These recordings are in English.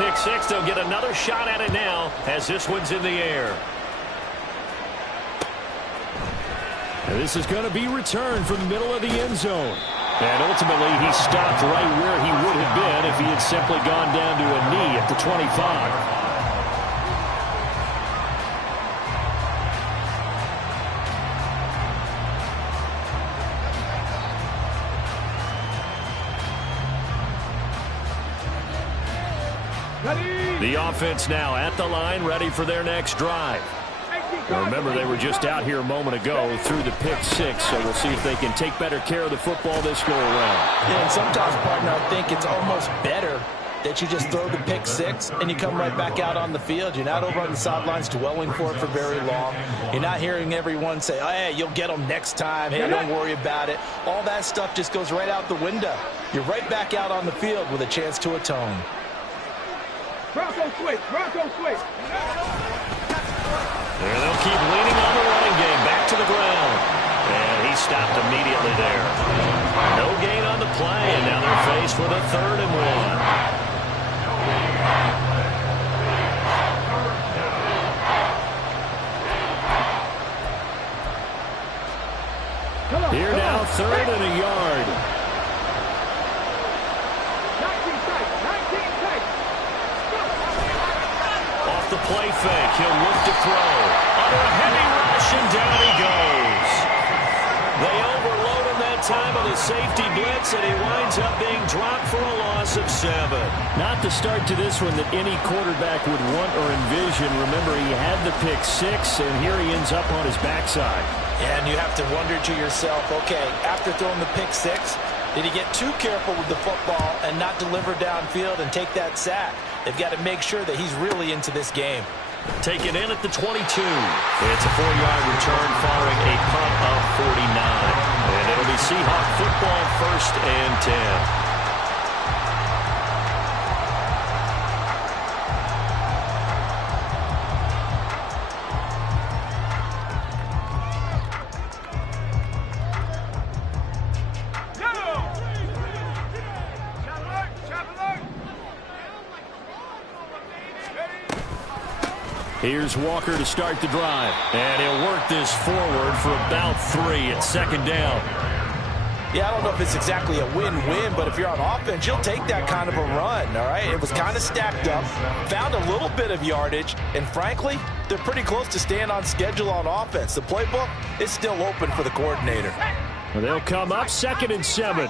pick six. They'll get another shot at it now as this one's in the air. And this is going to be returned from the middle of the end zone. And ultimately, he stopped right where he would have been if he had simply gone down to a knee at the 25. The offense now at the line, ready for their next drive. Now remember, they were just out here a moment ago through the pick six, so we'll see if they can take better care of the football this go around. Yeah, and sometimes, partner, I think it's almost better that you just throw the pick six and you come right back out on the field. You're not over on the sidelines dwelling for it for very long. You're not hearing everyone say, oh, hey, you'll get them next time. Hey, don't worry about it. All that stuff just goes right out the window. You're right back out on the field with a chance to atone. Bronco switch, Bronco switch. And they'll keep leaning on the running game. Back to the ground. And he stopped immediately there. No gain on the play, and now they're faced with a 3rd and 1. Here now, 3rd and a yard. 19 tight. Off the play fake, he'll look to throw. Under a heavy rush, and down he goes. They overload him that time of the safety blitz, and he winds up being dropped for a loss of 7. Not the start to this one that any quarterback would want or envision. Remember, he had the pick six, and here he ends up on his backside. And you have to wonder to yourself, okay, after throwing the pick six, did he get too careful with the football and not deliver downfield and take that sack? They've got to make sure that he's really into this game. Taken in at the 22. It's a 4-yard return following a punt of 49. And it'll be Seahawk football, 1st and 10. Here's Walker to start the drive. And he'll work this forward for about 3 at 2nd down. Yeah, I don't know if it's exactly a win-win, but if you're on offense, you'll take that kind of a run, all right? It was kind of stacked up, found a little bit of yardage, and frankly, they're pretty close to staying on schedule on offense. The playbook is still open for the coordinator. Well, they'll come up 2nd and 7.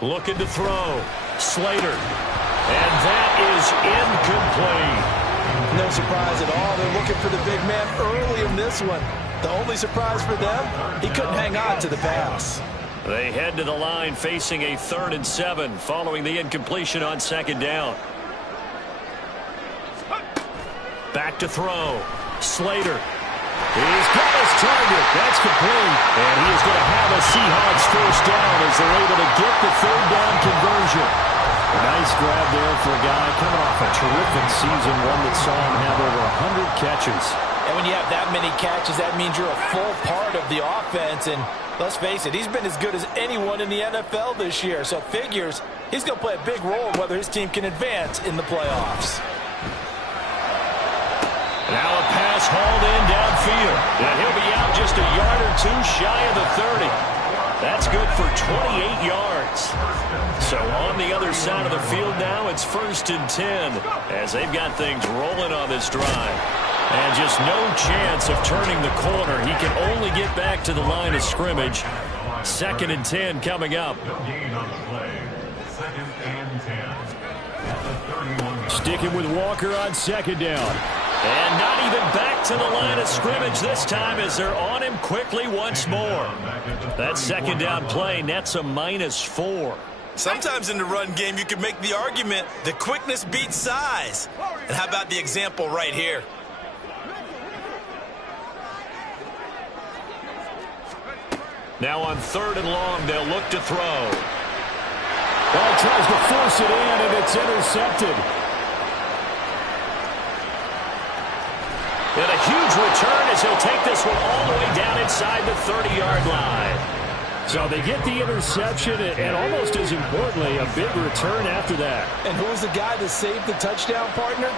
Looking to throw. Slater. And that is incomplete. No surprise at all. They're looking for the big man early in this one. The only surprise for them, he couldn't hang on to the pass. They head to the line facing a 3rd and 7 following the incompletion on 2nd down. Back to throw. Slater. He's got his target. That's complete. And he is going to have a Seahawks 1st down as they're able to get the 3rd down conversion. A nice grab there for a guy coming off a terrific season, one that saw him have over 100 catches. And when you have that many catches, that means you're a full part of the offense. And let's face it, he's been as good as anyone in the NFL this year. So figures he's going to play a big role whether his team can advance in the playoffs. Now a pass hauled in downfield. And he'll be out just a yard or 2 shy of the 30. That's good for 28 yards. So on the other side of the field now, it's 1st and 10 as they've got things rolling on this drive. And just no chance of turning the corner. He can only get back to the line of scrimmage. 2nd and 10 coming up. Sticking with Walker on 2nd down. And not even back to the line of scrimmage this time as they're on him quickly once more. That 2nd down play nets a -4. Sometimes in the run game, you can make the argument that quickness beats size. And how about the example right here? Now on 3rd and long, they'll look to throw. Well, he tries to force it in, and it's intercepted. And a huge return as he'll take this one all the way down inside the 30-yard line. So they get the interception, and almost as importantly, a big return after that. And who was the guy that saved the touchdown, partner?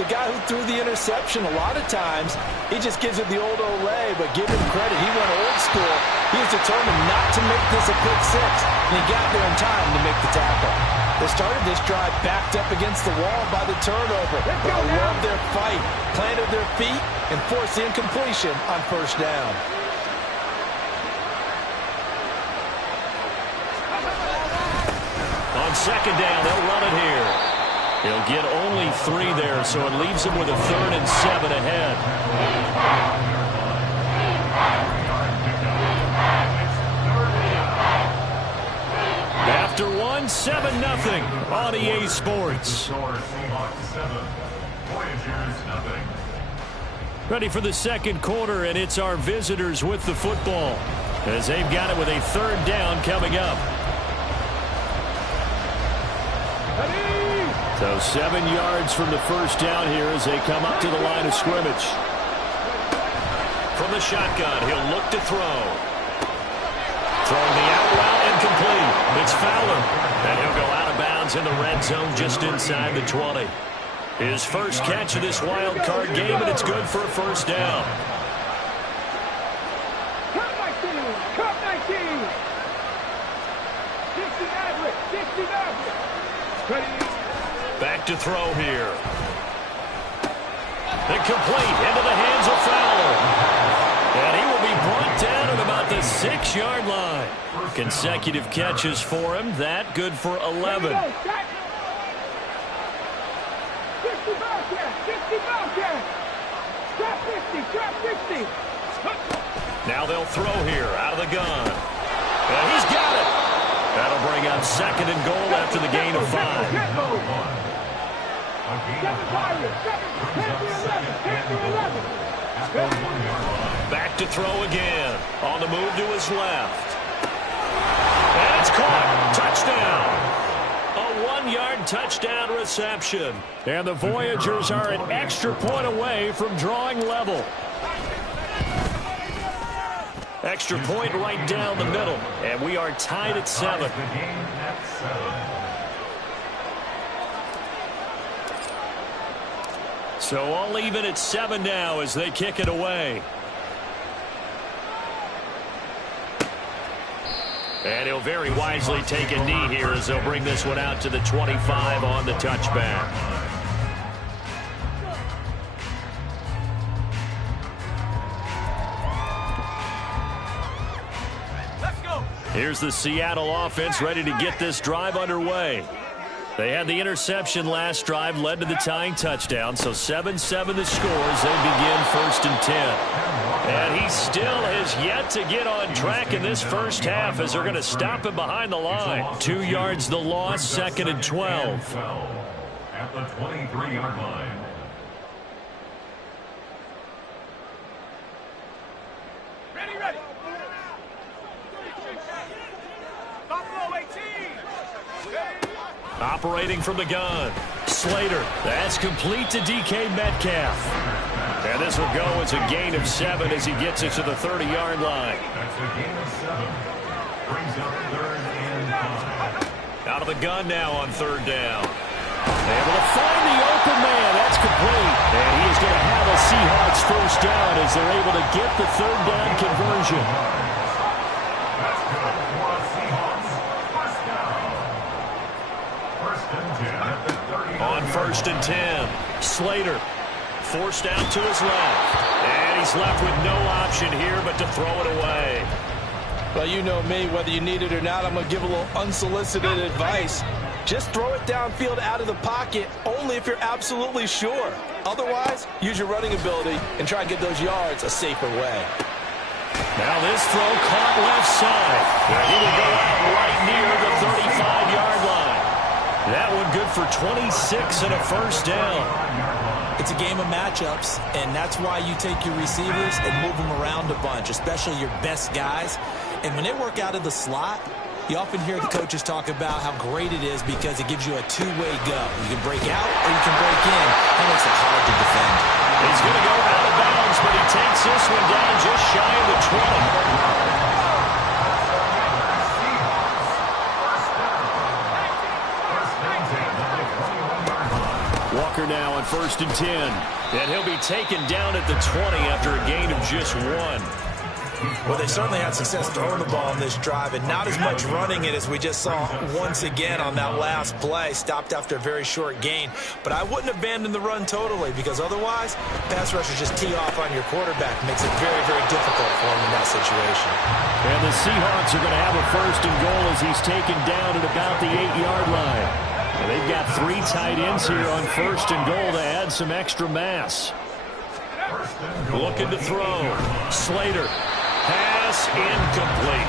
The guy who threw the interception. A lot of times, he just gives it the old Olay, but give him credit. He went old school. He was determined not to make this a pick six, and he got there in time to make the tackle. They started this drive backed up against the wall by the turnover, but I love their fight, planted their feet, and forced the incompletion on first down. On second down, they'll run it here. He'll get only 3 there, so it leaves him with a 3rd and 7 ahead. After 1, 7-0 on EA Sports. Ready for the second quarter, and it's our visitors with the football, as they've got it with a 3rd down coming up. So 7 yards from the first down here as they come up to the line of scrimmage. From the shotgun, he'll look to throw. Throwing the out route incomplete. It's Fowler. And he'll go out of bounds in the red zone just inside the 20. His first catch of this wild card game, and it's good for a first down. Cut 19! Cut 19! 60 Maverick! 60 Maverick! Back to throw here. Incomplete into the hands of Fowler. And he will be brought down at about the 6-yard line. Consecutive catches for him. That good for 11. 60 Bobcat! 60 Bobcat! Trap 50! Trap 50! Now they'll throw here out of the gun. And he's got it. That'll bring up 2nd and goal after the gain of 5. Back to throw again. On the move to his left. And it's caught. Touchdown. A 1-yard touchdown reception. And the Voyagers are an extra point away from drawing level. Extra point right down the middle. And we are tied at 7. So all even at 7 now as they kick it away. And he'll very wisely take a knee here as they'll bring this one out to the 25 on the touchback. Here's the Seattle offense ready to get this drive underway. They had the interception last drive, led to the tying touchdown, so 7-7 the score as they begin 1st and 10. And he still has yet to get on track in this first half as they're going to stop him behind the line. 2 yards the loss, 2nd and 12. At the 23-yard line. Ready! Buffalo 18! Operating from the gun. Slater. That's complete to DK Metcalf. And this will go as a gain of 7 as he gets it to the 30-yard line. That's a gain of 7. Brings up 3rd and 5. Out of the gun now on 3rd down. Able to find the open man. That's complete. And he is going to have a Seahawks first down as they're able to get the 3rd down conversion. That's good for a Seahawks first down. 1st and 10 at the 30. On 1st and 10, Slater forced out to his left. And he's left with no option here but to throw it away. Well, you know me, whether you need it or not, I'm going to give a little unsolicited advice. Just throw it downfield out of the pocket only if you're absolutely sure. Otherwise, use your running ability and try and get those yards a safer way. Now this throw caught left side. He will go out right near the 35-yard line. That one good for 26 and a first down. It's a game of matchups, and that's why you take your receivers and move them around a bunch, especially your best guys. And when they work out of the slot, you often hear the coaches talk about how great it is because it gives you a two-way go. You can break out or you can break in. That makes it hard to defend. He's going to go out of bounds, but he takes this one down just shy of the 20. now on 1st and 10. And he'll be taken down at the 20 after a gain of just 1. Well, they certainly had success throwing the ball in this drive, and not as much running it as we just saw once again on that last play. Stopped after a very short gain. But I wouldn't abandon the run totally, because otherwise, pass rushers just tee off on your quarterback. Makes it very, very difficult for him in that situation. And the Seahawks are going to have a 1st and goal as he's taken down at about the 8-yard line. And they've got 3 tight ends here on 1st and goal to add some extra mass. Looking to throw. Slater. Pass incomplete.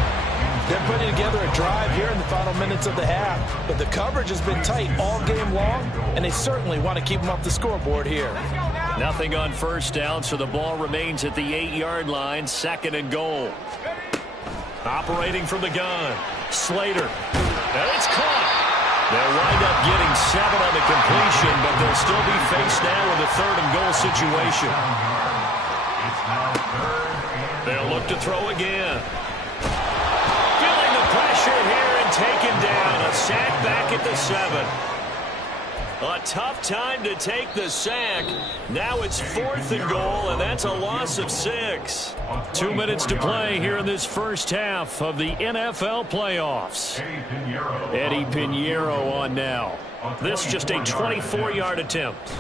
They're putting together a drive here in the final minutes of the half, but the coverage has been tight all game long, and they certainly want to keep them off the scoreboard here. Nothing on 1st down, so the ball remains at the 8-yard line, 2nd and goal. Operating from the gun. Slater. And it's caught. They'll wind up getting 7 on the completion, but they'll still be faced now with a 3rd and goal situation. They'll look to throw again. Feeling the pressure here and taken down. A sack back at the 7. A tough time to take the sack. Now it's 4th and goal, and that's a loss of 6. 2 minutes to play here in this first half of the NFL playoffs. Eddie Pinheiro on now. This just a 24-yard attempt.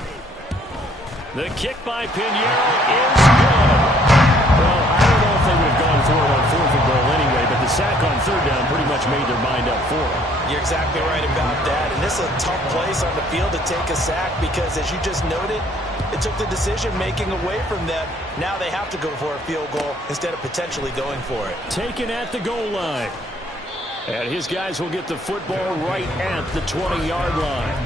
The kick by Pinheiro is good. Well, I don't know if they would have gone for it on 4th and goal anyway, but the sack on 3rd down pretty much made their mind up for it. You're exactly right about that, and this is a tough place on the field to take a sack because, as you just noted, it took the decision-making away from them. Now they have to go for a field goal instead of potentially going for it. Taken at the goal line. And his guys will get the football right at the 20-yard line.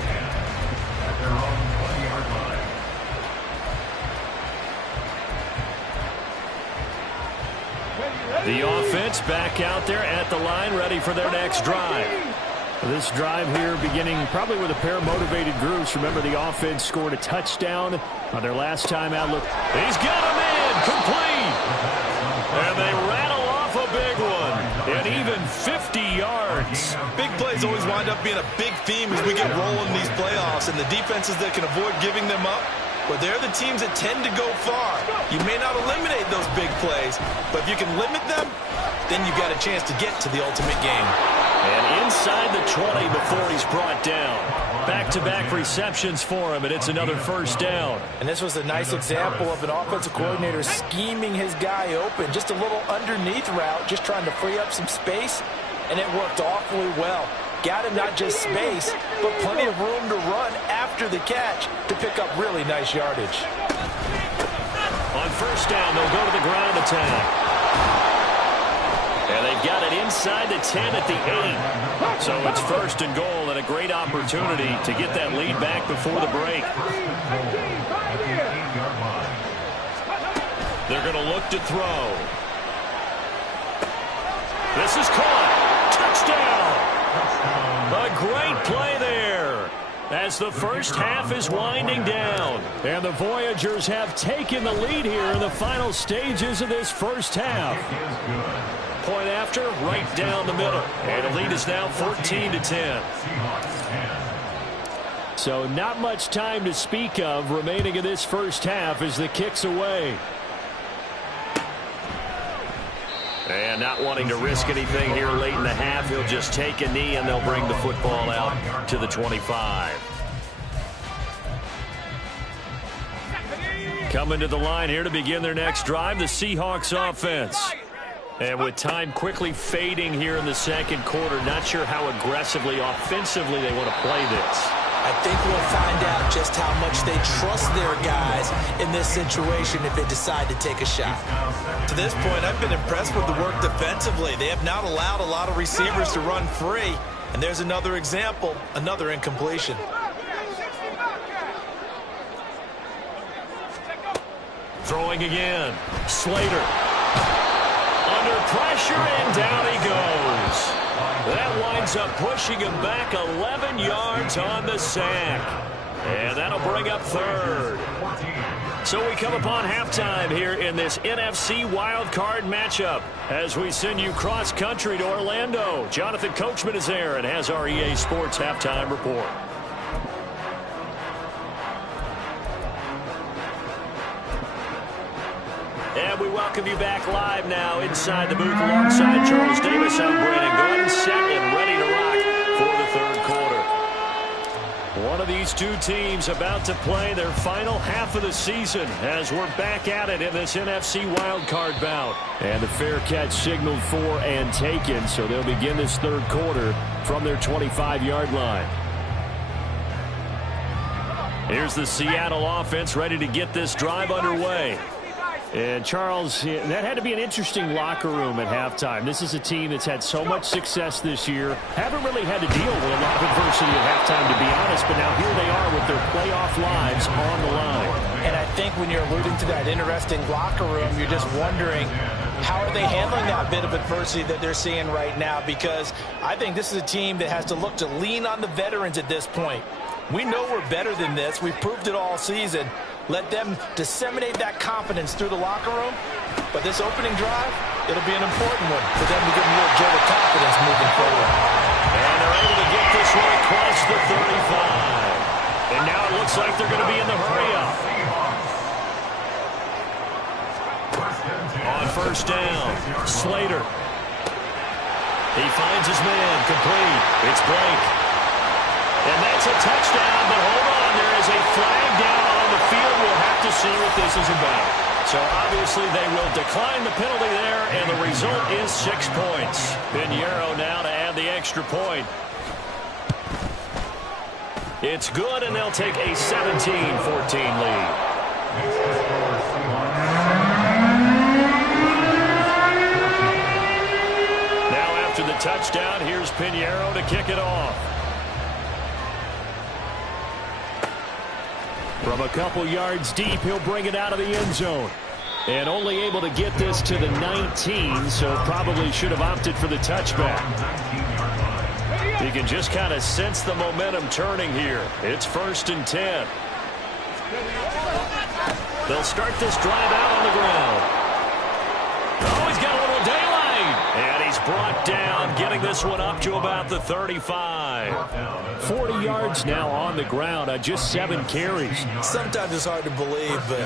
The offense back out there at the line, ready for their next drive. This drive here beginning probably with a pair of motivated groups. Remember, the offense scored a touchdown on their last time out. Look, he's got him in, complete. And they rattle off a big one, and even 50 yards. Big plays always wind up being a big theme as we get rolling these playoffs, and the defenses that can avoid giving them up, well, they're the teams that tend to go far. You may not eliminate those big plays, but if you can limit them, then you've got a chance to get to the ultimate game. And inside the 20 before he's brought down. Back-to-back receptions for him, and it's another 1st down. And this was a nice example of an offensive coordinator scheming his guy open. Just a little underneath route, just trying to free up some space, and it worked awfully well. Got him not just space, but plenty of room to run after the catch to pick up really nice yardage. On 1st down, they'll go to the ground attack. And they've got it inside the 10 at the 8. So it's 1st and goal and a great opportunity to get that lead back before the break. They're going to look to throw. This is caught. Touchdown. A great play there as the first half is winding down. And the Voyagers have taken the lead here in the final stages of this first half. Point after, right down the middle. And the lead is now 14-10. So not much time to speak of remaining in this first half as the kick's away. And not wanting to risk anything here late in the half, he'll just take a knee and they'll bring the football out to the 25. Coming to the line here to begin their next drive, the Seahawks offense. And with time quickly fading here in the 2nd quarter, not sure how aggressively, offensively they want to play this. I think we'll find out just how much they trust their guys in this situation if they decide to take a shot. To this point, I've been impressed with the work defensively. They have not allowed a lot of receivers to run free. And there's another example, another incompletion. Throwing again. Slater. Under pressure, and down he goes. That winds up pushing him back 11 yards on the sack. And that'll bring up 3rd. So we come upon halftime here in this NFC wildcard matchup as we send you cross-country to Orlando. Jonathan Coachman is there and has our EA Sports halftime report. welcome you back live now inside the booth alongside Charles Davis. I'm Brandon Gordon, set and ready to rock for the third quarter. One of these two teams about to play their final half of the season as we're back at it in this NFC wildcard bout. And the fair catch signaled for and taken, so they'll begin this third quarter from their 25-yard line. Here's the Seattle offense ready to get this drive underway. And, Charles, that had to be an interesting locker room at halftime. This is a team that's had so much success this year. Haven't really had to deal with a lot of adversity at halftime, to be honest. But now here they are with their playoff lives on the line. And I think when you're alluding to that interesting locker room, you're just wondering, how are they handling that bit of adversity that they're seeing right now? Because I think this is a team that has to look to lean on the veterans at this point. We know we're better than this. We've proved it all season. Let them disseminate that confidence through the locker room. But this opening drive, it'll be an important one for them to get a little jolt of confidence moving forward. And they're able to get this one across the 35. And now it looks like they're going to be in the hurry-up. On first down, Slater. He finds his man, complete. It's Blake. And that's a touchdown, but hold on, there is a flag down on the field. We'll have to see what this is about. So obviously they will decline the penalty there, and the result is 6 points. Pinheiro now to add the extra point. It's good, and they'll take a 17-14 lead. Now after the touchdown, here's Pinheiro to kick it off. From a couple yards deep, he'll bring it out of the end zone. And only able to get this to the 19, so probably should have opted for the touchback. You can just kind of sense the momentum turning here. It's 1st and 10. They'll start this drive out on the ground. Oh, he's got a little daylight. And he's brought down, getting this one up to about the 35. 40 yards now on the ground on just 7 carries. Sometimes it's hard to believe, but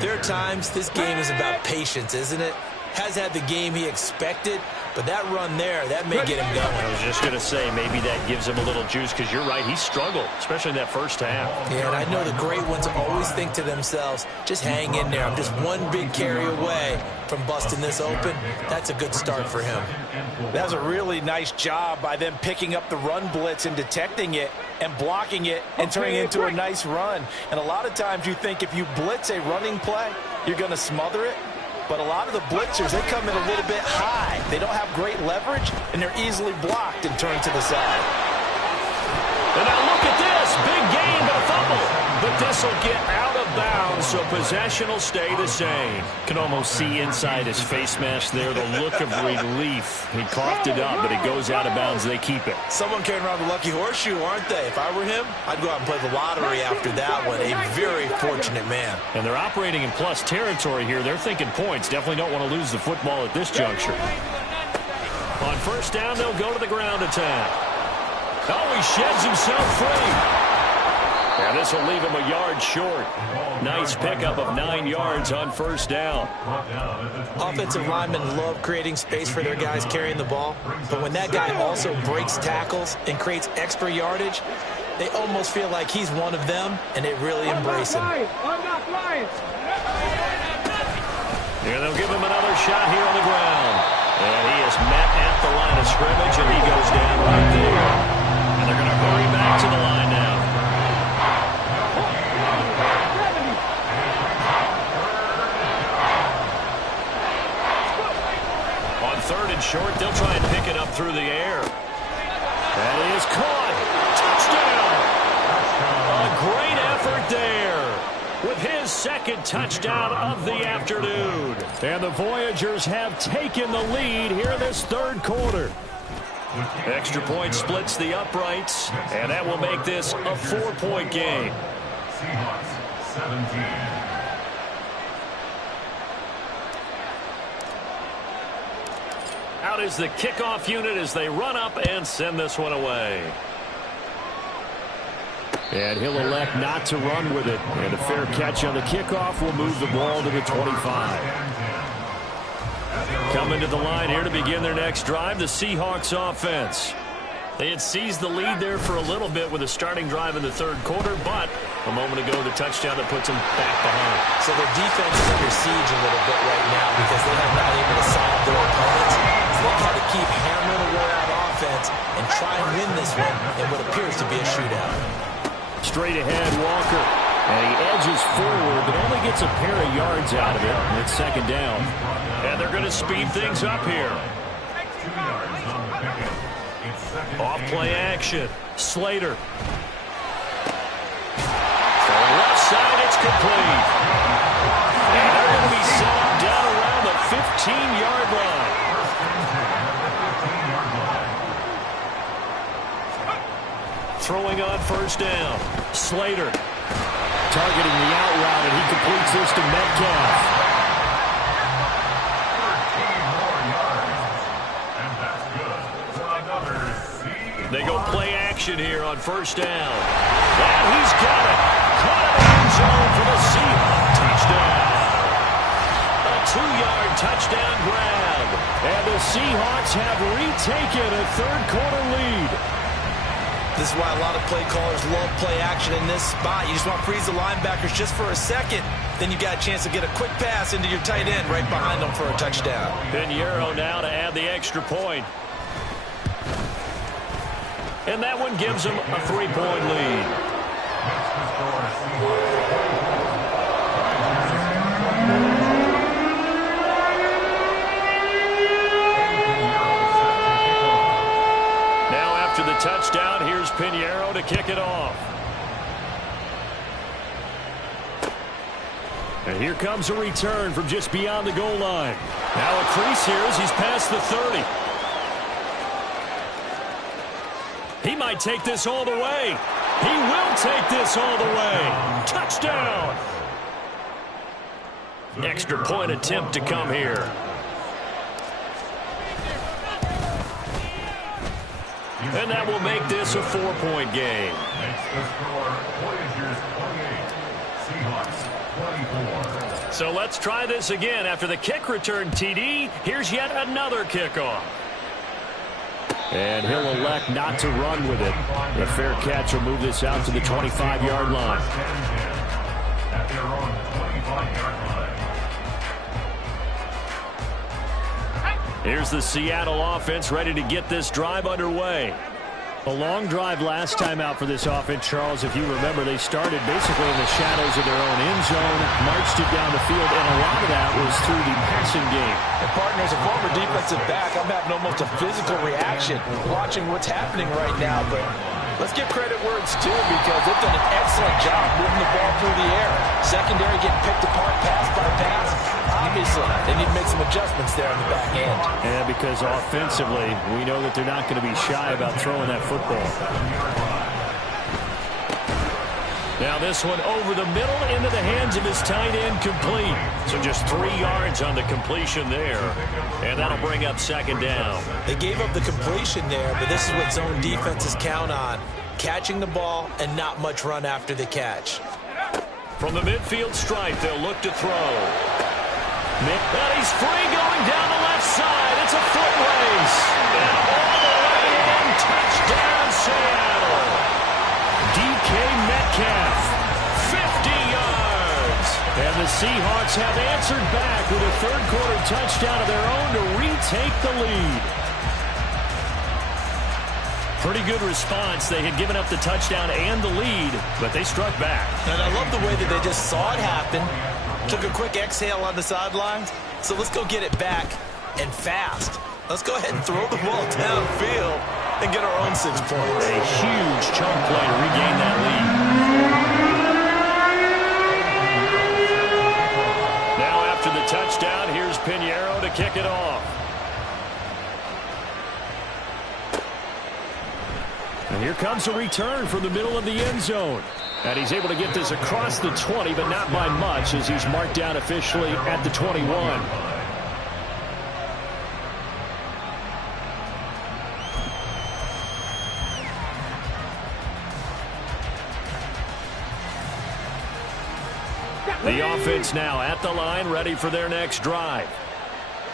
there are times this game is about patience, isn't it? Has had the game he expected, but that run there, that may get him going. I was just going to say, maybe that gives him a little juice, because you're right, he struggled, especially in that first half. Yeah, and I know the great ones always think to themselves, just hang in there. I'm just one big carry away from busting this open. That's a good start for him. That was a really nice job by them picking up the run blitz and detecting it and blocking it and turning it into a nice run. And a lot of times you think if you blitz a running play, you're going to smother it. But a lot of the blitzers, they come in a little bit high. They don't have great leverage, and they're easily blocked and turned to the side. And now look at this. Big gain, but a fumble. But this will get out of bounds, so possession will stay the same. Can almost see inside his face mask there the look of relief. He coughed it up, but it goes out of bounds. They keep it. Someone carrying around the lucky horseshoe, aren't they? If I were him, I'd go out and play the lottery after that one. A very fortunate man. And they're operating in plus territory here. They're thinking points. Definitely don't want to lose the football at this juncture. On first down, they'll go to the ground attack. Oh, he sheds himself free. And this will leave him a yard short. Nice pickup of 9 yards on first down. Offensive linemen love creating space for their guys carrying the ball. But when that guy also breaks tackles and creates extra yardage, they almost feel like he's one of them, and they really embrace him. And they'll give him another shot here on the ground. And he is met at the line of scrimmage, and he goes down right there. And they're going to hurry back to the line now. Third and short, they'll try and pick it up through the air. That is caught. Touchdown. A great effort there with his second touchdown of the afternoon. And the Voyagers have taken the lead here in this third quarter. Extra point splits the uprights, and that will make this a 4-point game. Seahawks 17. Out is the kickoff unit as they run up and send this one away. And he'll elect not to run with it. And a fair catch on the kickoff will move the ball to the 25. Coming to the line here to begin their next drive, the Seahawks offense. They had seized the lead there for a little bit with a starting drive in the third quarter, but a moment ago, the touchdown that puts them back behind. So their defense is under siege a little bit right now because they have not able to solve their opponents. So they've had to keep hammering away on offense and try and win this one in what appears to be a shootout. Straight ahead, Walker. And he edges forward, but only gets a pair of yards out of it. And it's second down. And they're going to speed things up here. 2 yards on the pickup. It's second. Off play action. Slater. So left side, it's complete. And they're going to be set up down around the 15-yard line. Throwing on first down. Slater. Targeting the out route, and he completes this to Metcalf. 13 more yards. And that's good for another Seahawks. They go play action here on first down. And he's got it. Caught in the end zone for the Seahawks. Touchdown. A 2-yard touchdown grab. And the Seahawks have retaken a third-quarter lead. This is why a lot of play callers love play action in this spot. You just want to freeze the linebackers just for a second. Then you got a chance to get a quick pass into your tight end right behind them for a touchdown. Pinheiro now to add the extra point. And that one gives them a 3-point lead. That's the score, Seahawks. After the touchdown, here's Pinheiro to kick it off. And here comes a return from just beyond the goal line. Now a crease here as he's past the 30. He might take this all the way. He will take this all the way. Touchdown! Extra point attempt to come here. And that will make this a 4-point game. Makes the score Voyagers 28, Seahawks 24. So let's try this again. After the kick return TD, here's yet another kickoff. And he'll elect not to run with it. The fair catch will move this out to the 25-yard line. At their own 25-yard line. Here's the Seattle offense ready to get this drive underway. A long drive last time out for this offense, Charles. If you remember, they started basically in the shadows of their own end zone, marched it down the field, and a lot of that was through the passing game. And partner, as a former defensive back, I'm having almost a physical reaction watching what's happening right now. But let's give credit where it's due because they've done an excellent job moving the ball through the air. Secondary getting picked apart pass by pass. Obviously, they need to make some adjustments there on the back end. Yeah, because offensively, we know that they're not going to be shy about throwing that football. Now this one over the middle into the hands of his tight end, complete. So just 3 yards on the completion there. And that'll bring up second down. They gave up the completion there, but this is what zone defenses count on. Catching the ball and not much run after the catch. From the midfield stripe, they'll look to throw. And he's free going down the left side. It's a foot race. And all the way in, touchdown Seattle. DK Metcalf, 50 yards. And the Seahawks have answered back with a third-quarter touchdown of their own to retake the lead. Pretty good response. They had given up the touchdown and the lead, but they struck back. And I love the way that they just saw it happen. Took a quick exhale on the sidelines. So let's go get it back and fast. Let's go ahead and throw the ball downfield and get our own 6 points. A huge chunk play to regain that lead. Now after the touchdown, here's Pinheiro to kick it off. And here comes a return from the middle of the end zone. And he's able to get this across the 20, but not by much, as he's marked down officially at the 21. The offense now at the line, ready for their next drive.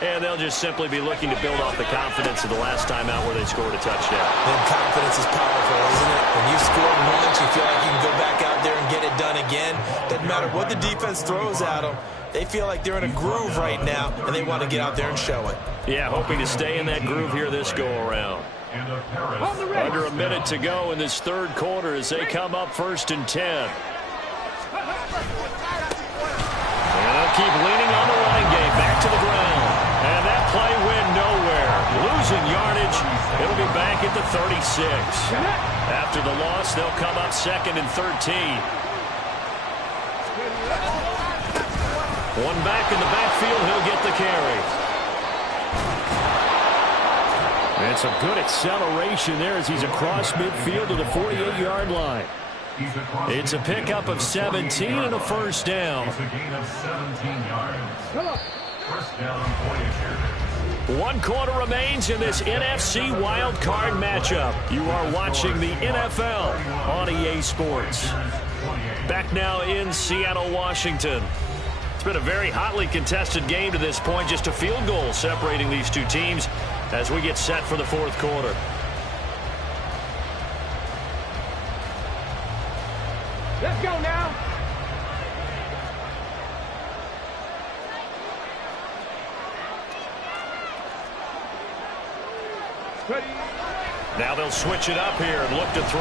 And they'll just simply be looking to build off the confidence of the last time out where they scored a touchdown. And confidence is powerful, isn't it? When you scored once, you feel like you can go back out there and get it done again. Doesn't matter what the defense throws at them. They feel like they're in a groove right now, and they want to get out there and show it. Yeah, hoping to stay in that groove here this go-around. Under a minute to go in this third quarter as they come up 1st and 10. And they'll keep leaning on the running game back to the ground. And that play went nowhere. Losing yardage. It'll be back at the 36. After the loss, they'll come up 2nd and 13. One back in the backfield, he'll get the carry. And some good acceleration there as he's across midfield to the 48-yard line. It's a pickup of 17 and a first down. It's a gain of 17 yards. First down, Voyager. 1 quarter remains in this NFC wildcard matchup. You are watching the NFL on EA Sports. Back now in Seattle, Washington. It's been a very hotly contested game to this point. Just a field goal separating these two teams as we get set for the fourth quarter. Let's go now. Ready. Now they'll switch it up here and look to throw.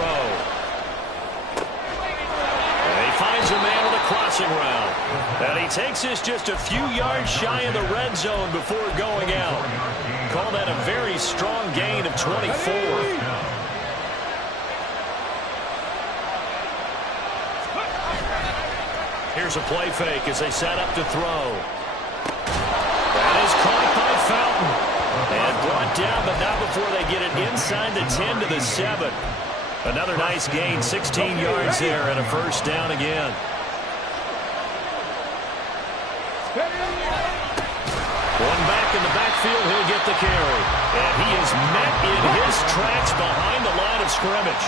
And he finds a man with a crossing route. And he takes this just a few yards shy of the red zone before going out. Call that a very strong gain of 24. Here's a play fake as they set up to throw. That is caught by Fountain. And brought down, but not before they get it inside the 10 to the 7. Another nice gain, 16 yards there, and a first down again. One back in the backfield, he'll get the carry. And he is met in his tracks behind the line of scrimmage.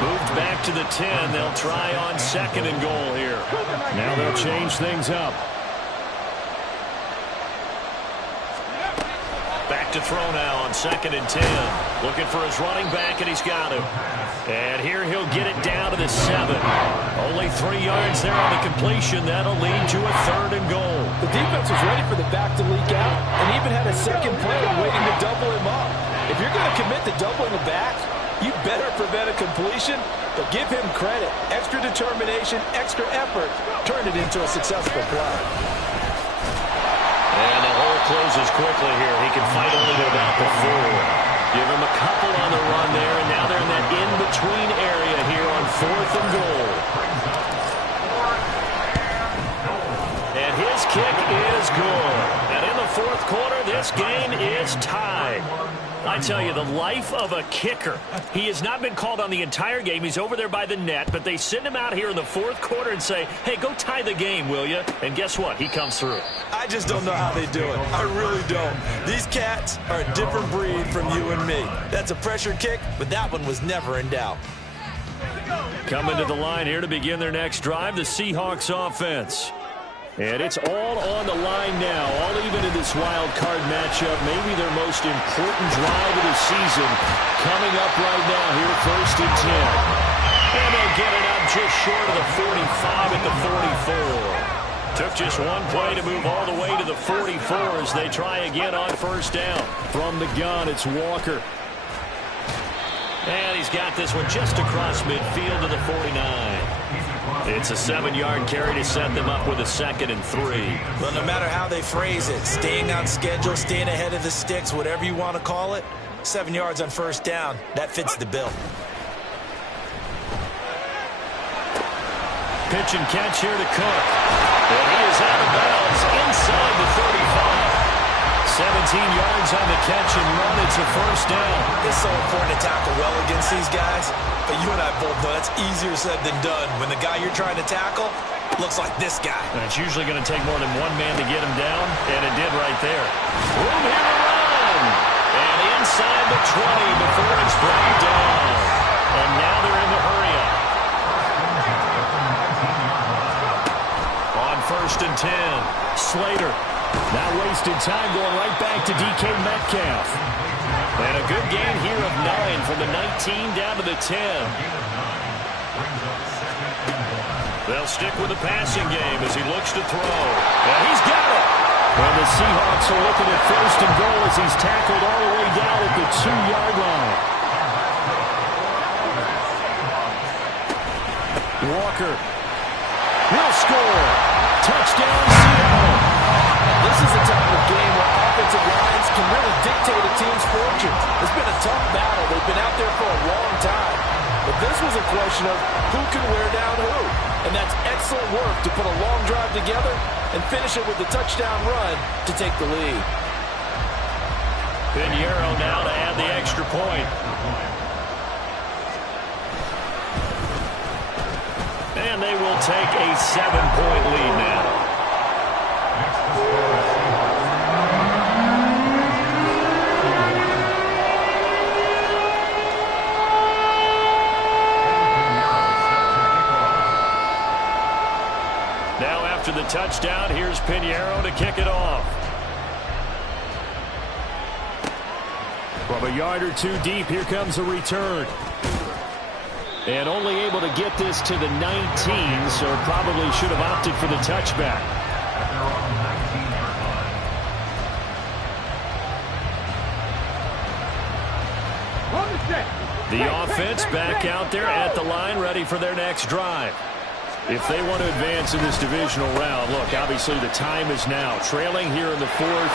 Moved back to the 10. They'll try on 2nd and goal here. Now they'll change things up. Back to throw now on 2nd and 10. Looking for his running back, and he's got him. And here he'll get it down to the 7. Only 3 yards there on the completion. That'll lead to a 3rd and goal. The defense was ready for the back to leak out and even had a second player waiting to double him up. If you're going to commit to doubling the back, you better prevent a completion, but give him credit. Extra determination, extra effort, turn it into a successful play. And the hole closes quickly here. He can fight only to about the 4. Give him a couple on the run there, and now they're in that in-between area here on 4th and goal. And his kick is good. And in the fourth quarter, this game is tied. I tell you, the life of a kicker. He has not been called on the entire game. He's over there by the net, but they send him out here in the fourth quarter and say, hey, go tie the game, will you? And guess what? He comes through. I just don't know how they do it. I really don't. These cats are a different breed from you and me. That's a pressure kick, but that one was never in doubt. Coming to the line here to begin their next drive, the Seahawks offense. And it's all on the line now, all even in this wild card matchup. Maybe their most important drive of the season coming up right now here, 1st and 10. And they'll get it up just short of the 45 at the 44. Took just one play to move all the way to the 44 as they try again on 1st down. From the gun, it's Walker. And he's got this one just across midfield to the 49. It's a 7-yard carry to set them up with a 2nd and 3. Well, no matter how they phrase it, staying on schedule, staying ahead of the sticks, whatever you want to call it, 7 yards on 1st down, that fits the bill. Pitch and catch here to Cook. And he is out of bounds inside the 35. 17 yards on the catch and run. It's a first down. It's so important to tackle well against these guys, but you and I both know that's easier said than done when the guy you're trying to tackle looks like this guy. And it's usually going to take more than one man to get him down, and it did right there. Room here to run. And inside the 20 before it's brought down. And now they're in the hurry up. On 1st and 10, Slater. Not wasting time, going right back to DK Metcalf. And a good gain here of 9 from the 19 down to the 10. They'll stick with the passing game as he looks to throw. And he's got it. And the Seahawks are looking at 1st and goal as he's tackled all the way down at the 2-yard line. Walker will score. Touchdown, Seattle. This is the type of game where offensive lines can really dictate a team's fortunes. It's been a tough battle. They've been out there for a long time. But this was a question of who can wear down who. And that's excellent work to put a long drive together and finish it with the touchdown run to take the lead. Pinheiro now to add the extra point. And they will take a 7-point lead now. Now after the touchdown, here's Pinheiro to kick it off. From a yard or two deep, here comes a return. And only able to get this to the 19, so probably should have opted for the touchback. The offense back out there at the line, ready for their next drive. If they want to advance in this divisional round, look, obviously the time is now. Trailing here in the 4th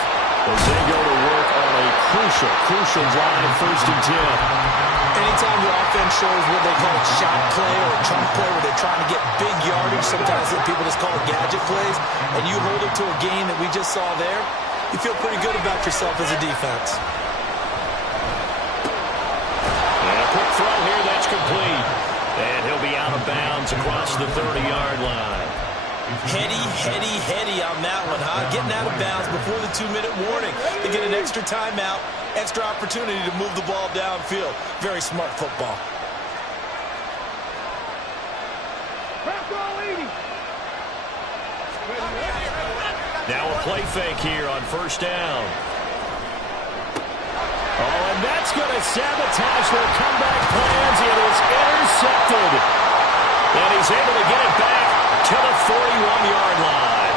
as they go to work on a crucial drive, 1st and 10. Anytime the offense shows what they call a shot play or a chunk play where they're trying to get big yardage, sometimes people just call it gadget plays, and you hold it to a gain that we just saw there, you feel pretty good about yourself as a defense. And a quick throw here, that's complete. And he'll be out of bounds across the 30-yard line. Heady on that one, huh? Getting out of bounds before the 2-minute warning. They get an extra timeout, extra opportunity to move the ball downfield. Very smart football. Now a play fake here on 1st down. Oh, and that's going to sabotage their comeback plans. It is intercepted. And he's able to get it back to the 41-yard line.